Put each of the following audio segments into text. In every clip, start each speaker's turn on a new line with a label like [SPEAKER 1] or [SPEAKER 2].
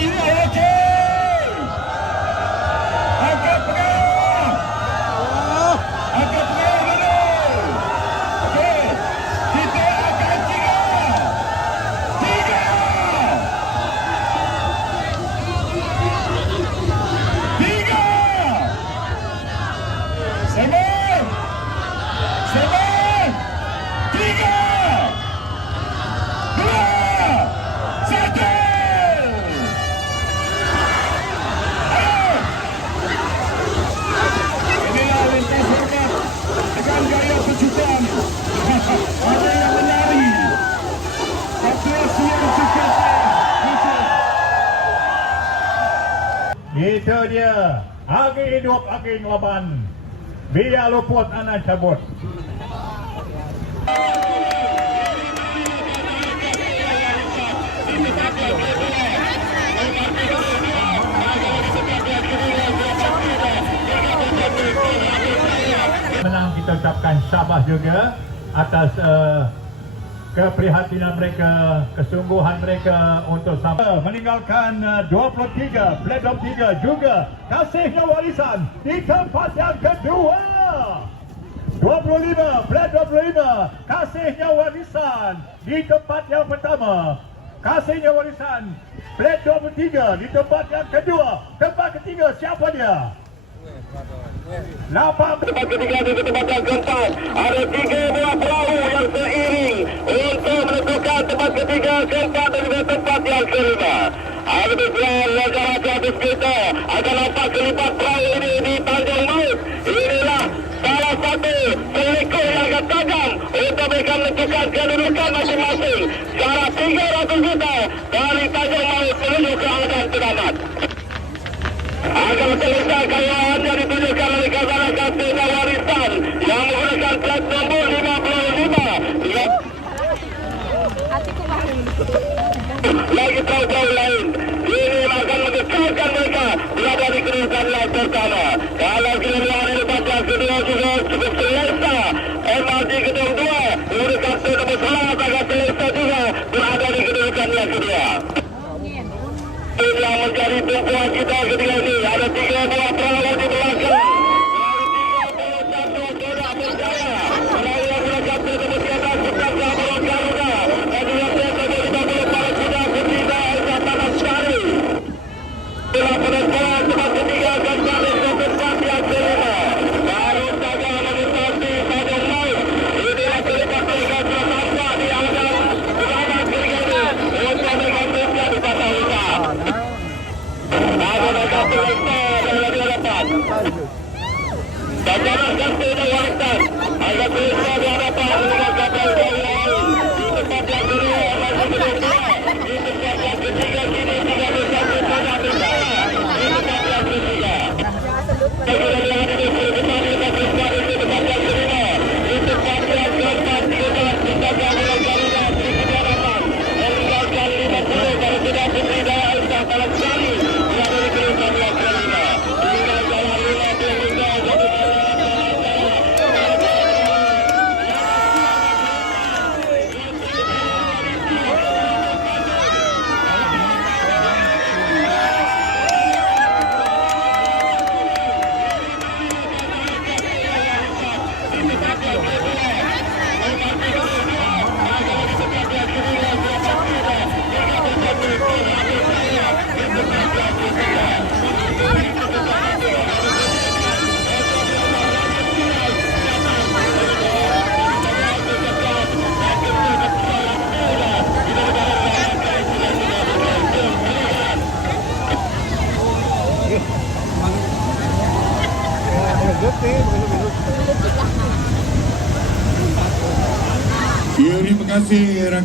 [SPEAKER 1] you Agi hidup agi ngelaban Biar luput anak cabut. Menang kita ucapkan syabas juga Atas uh, keprihatinan mereka, kesungguhan mereka untuk sama. Eh, meninggalkan 23, platform 3 juga kasihnya warisan di tempat yang kedua. 25, platform 25, kasihnya warisan di tempat yang pertama. Kasihnya warisan, platform 23 di tempat yang kedua. Tempat ketiga, siapa dia? Lapan
[SPEAKER 2] satu di tempat keempat. Ada tiga buah perahu yang seiring untuk menentukan tempat ketiga, keempat dan juga tempat yang kelima. Ada
[SPEAKER 3] dua laga காலம்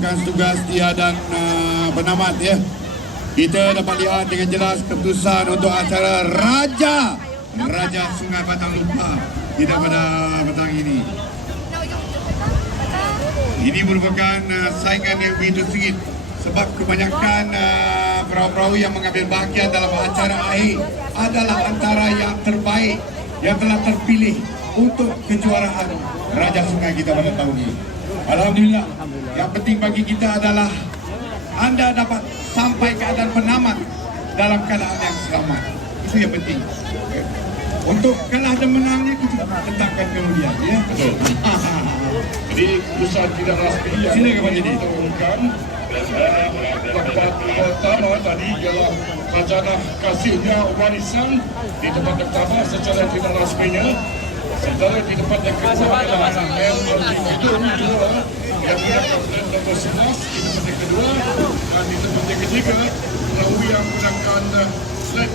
[SPEAKER 3] melaksanakan tugas tiada uh, penamat ya. Kita dapat lihat dengan jelas keputusan untuk acara Raja Raja Sungai Batang Lupa kita pada petang ini. Ini merupakan uh, saingan yang begitu sengit sebab kebanyakan uh, perahu-perahu yang mengambil bahagian dalam acara air adalah antara yang terbaik yang telah terpilih untuk kejuaraan Raja Sungai kita pada tahun ini. Alhamdulillah yang penting bagi kita adalah anda dapat sampai keadaan penamat
[SPEAKER 4] dalam keadaan yang selamat. Itu yang penting. Untuk kalah dan menangnya kita tetapkan kemudian. Ya.
[SPEAKER 5] Jadi pusat tidak rasmi yang
[SPEAKER 4] Sini kepada
[SPEAKER 5] ini. Turunkan Tempat pertama tadi ialah Kajanah kasihnya warisan Di tempat pertama secara tidak rasminya Secara di tempat yang kedua Ialah Melbourne Itu juga flat nombor 11 di tempat yang kedua dan di tempat ketiga perahu yang eh, flat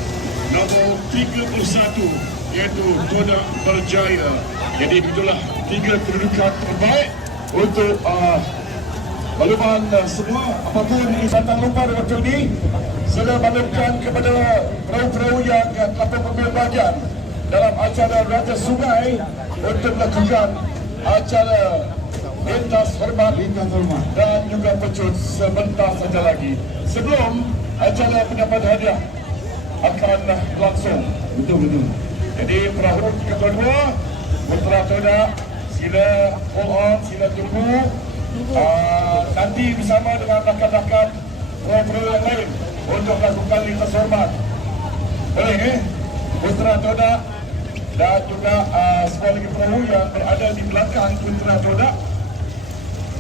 [SPEAKER 5] nombor 31 iaitu Toda Berjaya. Jadi itulah tiga kedudukan terbaik untuk uh, Makluman uh, semua apapun Ikatan Lumba di waktu ini Saya maklumkan kepada perahu-perahu yang uh, telah mengambil bahagian Dalam acara Raja Sungai Untuk melakukan acara lintas hormat
[SPEAKER 4] Lintas hormat.
[SPEAKER 5] Dan juga pecut sebentar saja lagi. Sebelum acara pendapat hadiah akan berlangsung
[SPEAKER 4] Betul betul.
[SPEAKER 5] jadi perahu kedua Putra Toda sila hold on, sila tunggu. Uh, nanti bersama dengan rakan-rakan perahu-perahu yang lain untuk melakukan lintas hormat. Boleh eh? Putra Toda dan juga uh, sebuah lagi perahu yang berada di belakang Putra Toda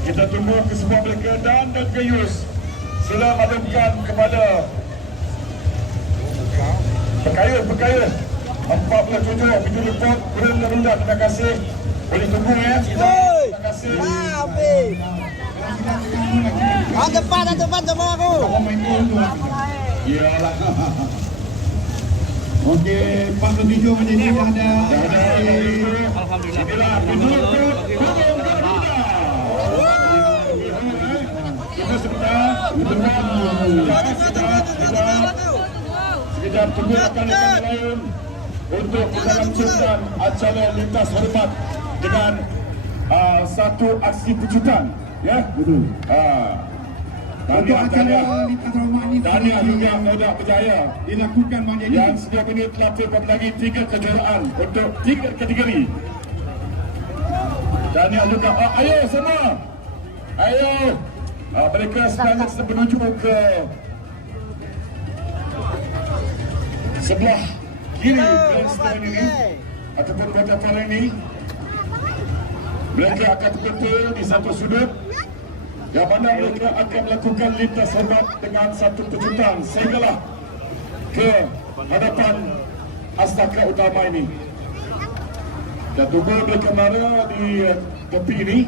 [SPEAKER 5] kita tunggu ke semua mereka dan dan Gayus sila maklumkan kepada Pekayus, pekayus. 47 pintu report kurang dan rendah. Terima kasih. Boleh tunggu ya. Kita. Terima kasih.
[SPEAKER 6] Ah, depan, ah, depan sama aku.
[SPEAKER 4] Tu.
[SPEAKER 5] Iyalah.
[SPEAKER 4] Okey, 47 menjadi ada.
[SPEAKER 5] Dah ada. Alhamdulillah. Inilah pintu report. Kurang dan rendah. Kita Sekejap tunggu rakan-rakan lain untuk kita langsungkan acara lintas hormat dengan uh, satu aksi pecutan. Ya,
[SPEAKER 4] Betul.
[SPEAKER 5] Uh,
[SPEAKER 4] Untuk
[SPEAKER 5] Tahniah,
[SPEAKER 4] acara
[SPEAKER 5] tahniah.
[SPEAKER 4] lintas hormat ni
[SPEAKER 5] Tahniah juga Moda Berjaya
[SPEAKER 4] dilakukan Bang Jadi.
[SPEAKER 5] yang setiap ini telah terdapat lagi tiga kejuaraan untuk tiga kategori. Tahniah juga. Ah, ayo semua. Ayo. Ah, mereka sedang menuju ke sebelah kiri grandstand ini. Ataupun batapara ini. Mereka akan terkumpul di satu sudut yang mana mereka akan melakukan lintas hormat dengan satu pecutan sehinggalah ke hadapan astaka utama ini. Dan tunggu mereka mara di uh, tepi ini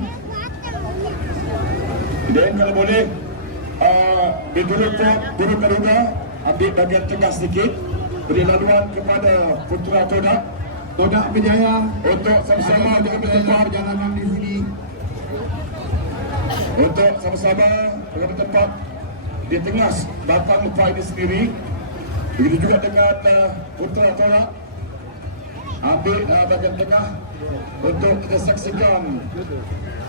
[SPEAKER 5] dan kalau boleh uh, Port Buru Garuda ambil bagian tengah sedikit. Beri laluan kepada Putra Todak.
[SPEAKER 4] Todak berjaya
[SPEAKER 5] untuk sama-sama
[SPEAKER 4] dengan
[SPEAKER 5] tempat
[SPEAKER 4] perjalanan di sini.
[SPEAKER 5] untuk sama-sama dengan tempat di tengah batang lupa ini sendiri. Begitu juga dengan uh, Putra Todak. Ambil uh, bagian tengah untuk kita saksikan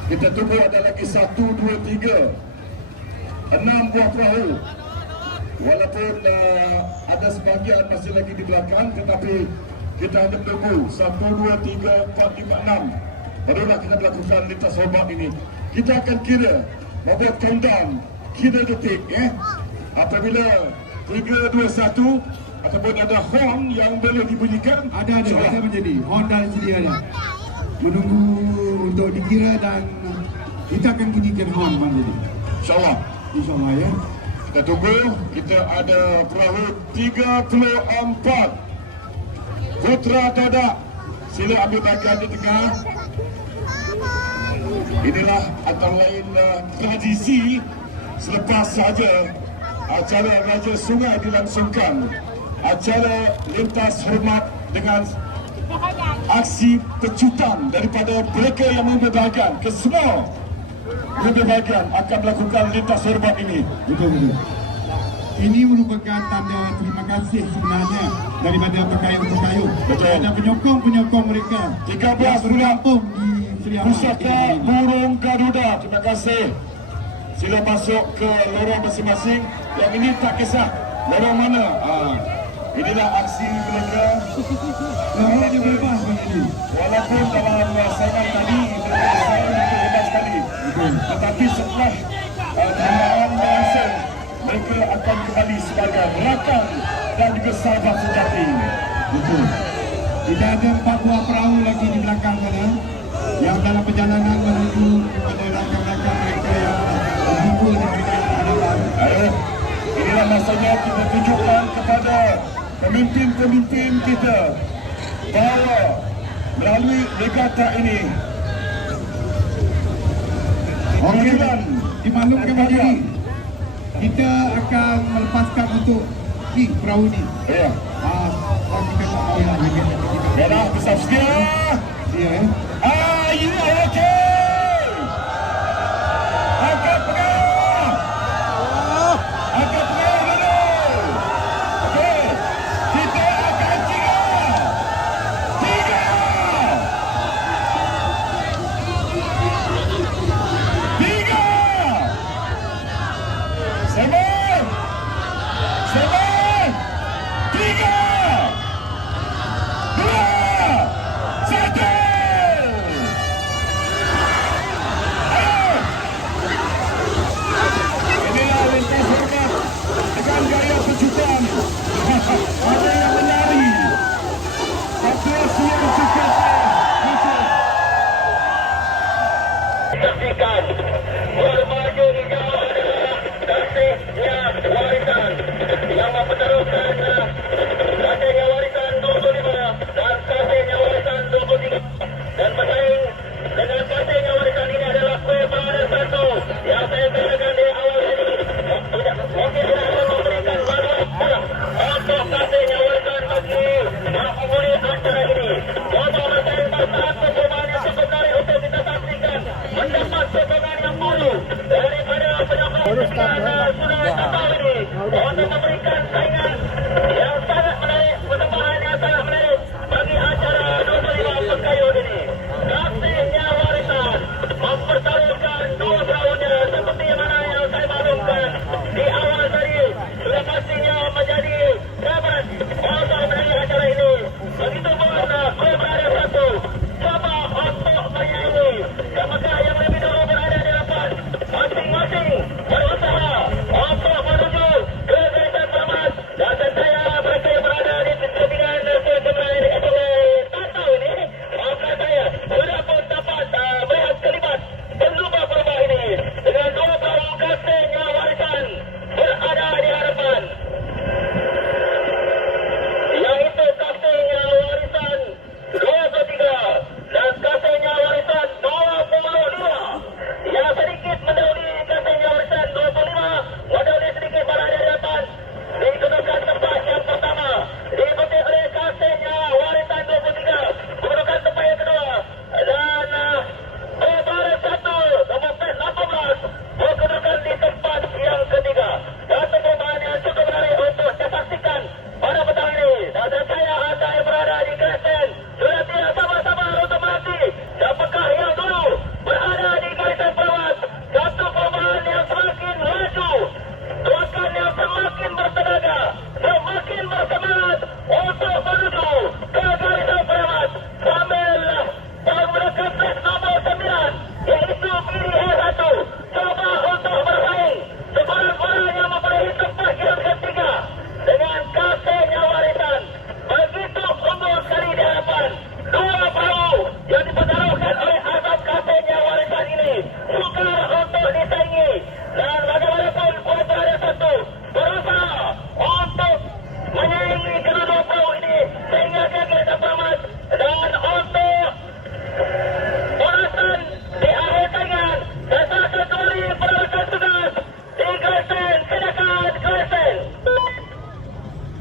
[SPEAKER 5] kita tunggu ada lagi satu, dua, tiga. Enam buah perahu. Walaupun uh, ada sebahagian masih lagi di belakang tetapi kita hanya menunggu satu, dua, tiga, empat, lima, enam. Barulah kita melakukan lintas hormat ini. Kita akan kira membuat countdown kira detik eh apabila tiga, dua, satu ataupun ada horn yang boleh dibunyikan
[SPEAKER 4] Ada ada ada menjadi. Honda sedia ada. Menunggu untuk dikira dan kita akan bunyikan horn Bang Jadi.
[SPEAKER 5] insyaAllah.
[SPEAKER 4] InsyaAllah ya.
[SPEAKER 5] Kita tunggu, kita ada perahu 34 Putra Dadak Sila ambil bagian di tengah. Inilah antara lain uh, tradisi Selepas saja acara Raja Sungai dilangsungkan. Acara lintas hormat dengan aksi pecutan daripada mereka yang bahagian ke semua bahagian akan melakukan lintas hormat ini
[SPEAKER 4] Betul betul. Ini merupakan tanda terima kasih sebenarnya daripada pekayun-pekayun
[SPEAKER 5] Betul.
[SPEAKER 4] dan penyokong-penyokong mereka
[SPEAKER 5] 13
[SPEAKER 4] yang
[SPEAKER 5] bulan
[SPEAKER 4] berkampung di Seri Ahmad
[SPEAKER 5] Pusaka. Burung Garuda Terima kasih Sila masuk ke lorong masing-masing Yang ini tak kisah Lorong mana ha. Inilah aksi mereka.
[SPEAKER 4] Namun dia berlepas
[SPEAKER 5] Walaupun dalam perasaan tadi mereka itu lepas tadi Tetapi setelah eh, Kemarahan berasa Mereka akan kembali sebagai Rakan dan juga sahabat sejati.
[SPEAKER 4] Betul. Kita ada empat buah perahu lagi di belakang sana. Yang dalam perjalanan menuju Kepada rakan-rakan mereka yang Berhubung dengan
[SPEAKER 5] kita Inilah masanya kita tunjukkan kepada pemimpin-pemimpin kita bahawa melalui negara ini Okeylah,
[SPEAKER 4] dimaklumkan bagi kita akan melepaskan untuk Ki Perahu ini.
[SPEAKER 5] Ya.
[SPEAKER 4] Ah, kita tak mahu yang lagi.
[SPEAKER 5] Ya, nak bersabstia. Ya,
[SPEAKER 4] ya. Eh.
[SPEAKER 5] Ah, you okay?
[SPEAKER 3] pastikan Berbagai negara adalah nasibnya warisan. Yang mempertaruhkan অনুষ্ঠান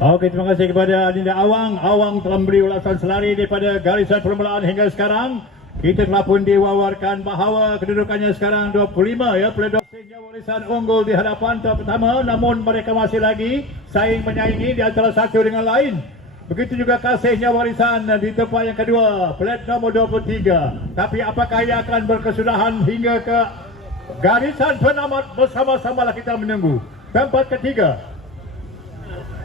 [SPEAKER 1] Okey, terima kasih kepada Adinda Awang. Awang telah memberi ulasan selari daripada garisan permulaan hingga sekarang. Kita telah pun diwawarkan bahawa kedudukannya sekarang 25 ya. Pada sehingga warisan unggul di hadapan tuan pertama. Namun mereka masih lagi saing menyaingi di antara satu dengan lain. Begitu juga kasihnya warisan di tempat yang kedua. Pelat nombor 23. Tapi apakah ia akan berkesudahan hingga ke garisan penamat bersama-sama kita menunggu. Tempat ketiga.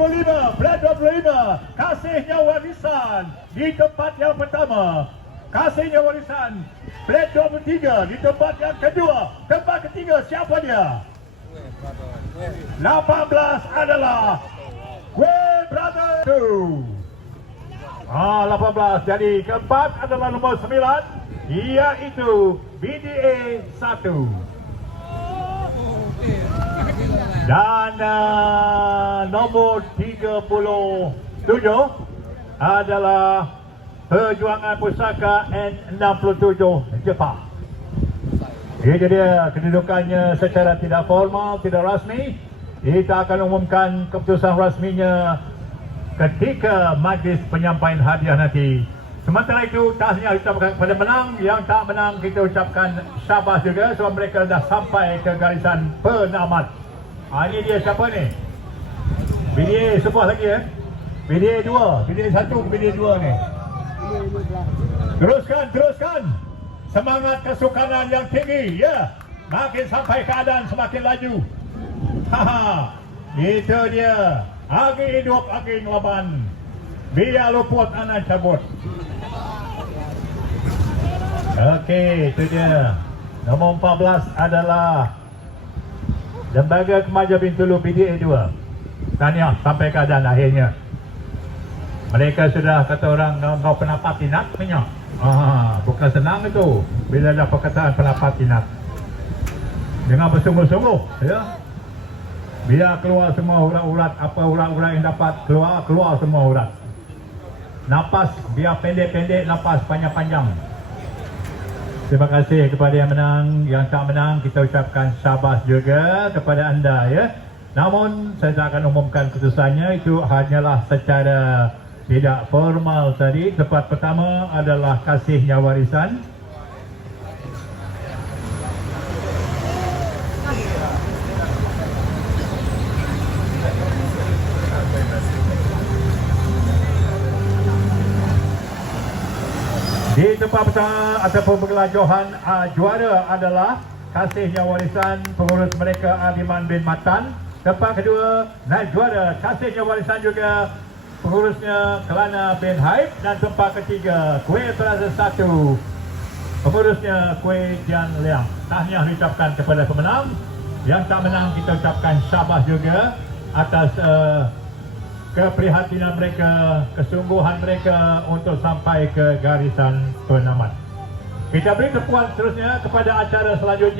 [SPEAKER 3] 25,
[SPEAKER 1] Blade 25. Kasihnya warisan di tempat yang pertama. Kasihnya warisan Blade 23 di tempat yang kedua. Tempat ketiga siapa dia? 18 adalah Kue Brother 2. Ah, 18. Jadi keempat adalah nombor 9 iaitu BDA 1. Dan uh, nombor 37 adalah Perjuangan Pusaka N67 Jepang. Itu dia kedudukannya secara tidak formal, tidak rasmi. Kita akan umumkan keputusan rasminya ketika majlis penyampaian hadiah nanti. Sementara itu, tahniah kita ucapkan kepada menang. Yang tak menang, kita ucapkan syabas juga sebab mereka dah sampai ke garisan penamat. Ha, ini dia siapa ni? BDA sebuah lagi eh? BDA 2, BDA 1 ke BDA 2 ni? Teruskan, teruskan. Semangat kesukanan yang tinggi, ya. Makin sampai keadaan semakin laju. Haha, itu dia. Agi hidup, agi ngelaban. Biar luput anak cabut. Okey, itu dia. Nombor 14 adalah Lembaga Kemaja Bintulu PDA 2. Tahniah sampai keadaan akhirnya. Mereka sudah kata orang kau, pendapat tinat minyak. Ah, bukan senang itu bila ada perkataan pendapat tinat. Dengan bersungguh-sungguh, ya. Biar keluar semua urat-urat apa urat-urat yang dapat keluar, keluar semua urat. Napas biar pendek-pendek, napas panjang-panjang. Terima kasih kepada yang menang, yang tak menang kita ucapkan syabas juga kepada anda ya. Namun saya tak akan umumkan keputusannya itu hanyalah secara tidak formal tadi. Tempat pertama adalah kasihnya warisan. Di tempat pertama ataupun penggelajohan uh, juara adalah kasihnya warisan pengurus mereka Adiman bin Matan. Tempat kedua naik juara kasihnya warisan juga pengurusnya Kelana bin Haib dan tempat ketiga Kue Plaza 1 pengurusnya Kue Jian Liang. Tahniah diucapkan kepada pemenang. Yang tak menang kita ucapkan syabas juga atas uh, keprihatinan mereka, kesungguhan mereka untuk sampai ke garisan penamat. Kita beri tepuan seterusnya kepada acara selanjutnya.